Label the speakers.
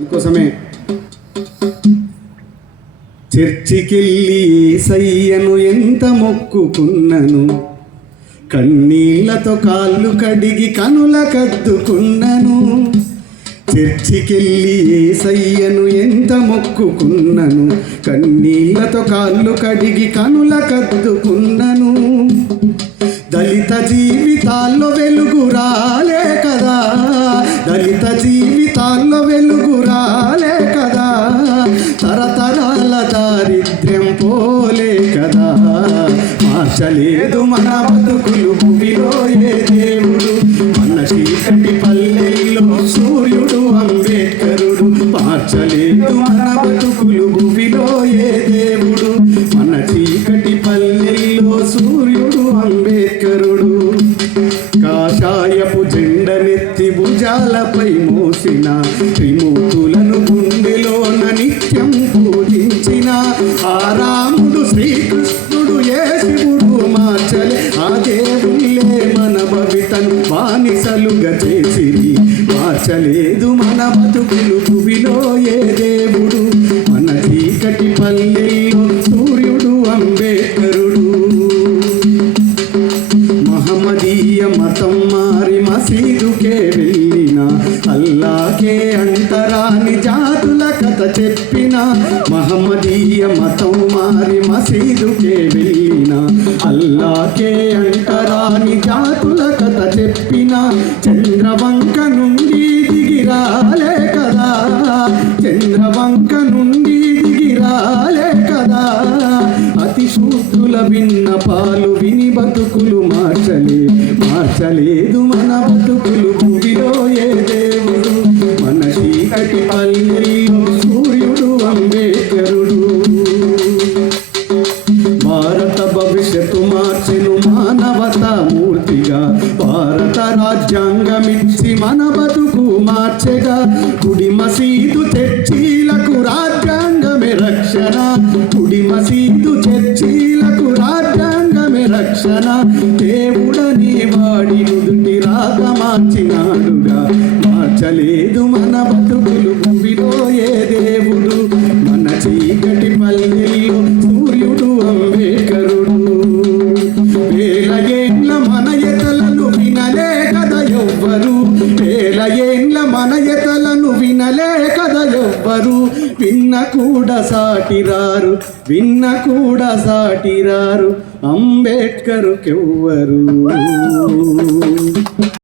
Speaker 1: అందుకోసమే చర్చికెళ్ళి ఏసయ్యను ఎంత మొక్కుకున్నను? కన్నీళ్ళతో కాళ్ళు కడిగి కనుల కద్దుకున్నను. చర్చికెళ్ళి ఏసయ్యను ఎంత మొక్కుకున్నను? కన్నీళ్ళతో కాళ్ళు కడిగి కనుల కద్దుకున్నను. దళిత జీవితాల్లో వెలుగు రాలే కదా. దళిత జీవితాల్లో దారిద్ర్యం పోలే కదా. మార్చలేదు మన బతుకులు భూమిలో ఏ దేవుడు. మన చీకటి పల్లెల్లో సూర్యుడు అంబేద్కరుడు. మార్చలేదు మన బతుకులు భూమిలో ఏ దేవుడు. మన చీకటి పల్లెల్లో సూర్యుడు అంబేద్కరుడు. కాషాయపు జెండనెత్తి భుజాలపై మోసిన త్రిమూతుల చేసిరి మార్చలేదు మన బతుకులు భువిలో ఏ దేవుడు. మన చీకటి పల్లెల్లో సూర్యుడు అంబేద్కరుడు. మహమ్మదీయ మతం మారి మసీదుకే వెళ్ళిన అల్లాకే అంటరాని జాతుల కథ చెప్పిన మహమ్మదీయ మతం మారి మసీదుకే వెళ్ళిన అల్లాకే అంటరాని జాతుల కథ చెప్పిన అతి శూద్రుల విన్న పాలు విని బతుకులు మార్చలే. మార్చలేదు మన బతుకులు భూమిలో ఏ దేవుడు? మన చీకటి పల్లెల్లో సూర్యుడు అంబేద్కరుడు. భారత భవిష్యత్తు మార్చెను మానవత మూర్తిగా. భారత రాజ్యాంగమిచ్చి మన బతుకు మార్చెగా. కుడి మసీదు తెచ్చి రాజ్యాంగమే రక్షణ. కుడి మసీదు చర్చీలకు రాజ్యాంగమే రక్షణ. దేవుడని వాడి నుదుటి రాత మార్చినాడుగా. మార్చలేదు మన బతుకులు భూమిలో ఏ దేవుడు? మన చీకటి పల్లెల్లో ఎవ్వరు విన్న కూడా సాటిరారు విన్న కూడా సాటిరారు అంబేద్కరుకెవ్వరు?